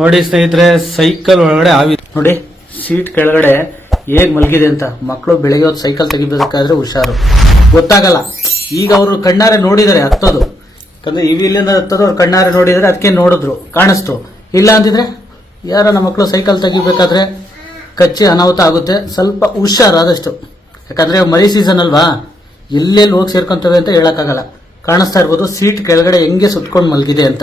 ನೋಡಿ ಸ್ನೇಹಿತರೆ ಸೈಕಲ್ ಒಳಗಡೆ ಆವಿ ನೋಡಿ ಸೀಟ್ ಕೆಳಗಡೆ ಹೇಗ್ ಮಲಗಿದೆ ಅಂತ. ಮಕ್ಕಳು ಬೆಳಗ್ಗೆ ಹೊತ್ತು ಸೈಕಲ್ ತೆಗಿಬೇಕಾದ್ರೆ ಹುಷಾರು. ಗೊತ್ತಾಗಲ್ಲ. ಈಗ ಅವರು ಕಣ್ಣಾರೆ ನೋಡಿದರೆ ಹತ್ತೋದು. ಯಾಕಂದ್ರೆ ಇವಿಲಿಂದ ಹತ್ತೋದು, ಅವ್ರು ಕಣ್ಣಾರೆ ನೋಡಿದರೆ, ಅದಕ್ಕೆ ನೋಡಿದ್ರು, ಕಾಣಿಸ್ತು. ಇಲ್ಲ ಅಂತಿದ್ರೆ, ಯಾರ ನಮ್ಮ ಮಕ್ಕಳು ಸೈಕಲ್ ತೆಗಿಬೇಕಾದ್ರೆ ಕಚ್ಚಿ ಅನಾಹುತ ಆಗುತ್ತೆ. ಸ್ವಲ್ಪ ಹುಷಾರು ಆದಷ್ಟು. ಯಾಕಂದ್ರೆ ಮರಿ ಸೀಸನ್ ಅಲ್ವಾ? ಎಲ್ಲೆಲ್ಲಿ ಹೋಗಿ ಸೇರ್ಕೊಂತವೆ ಅಂತ ಹೇಳಕ್ಕಾಗಲ್ಲ. ಕಾಣಿಸ್ತಾ ಇರ್ಬೋದು ಸೀಟ್ ಕೆಳಗಡೆ ಹೆಂಗೆ ಸುತ್ಕೊಂಡು ಮಲಗಿದೆ ಅಂತ.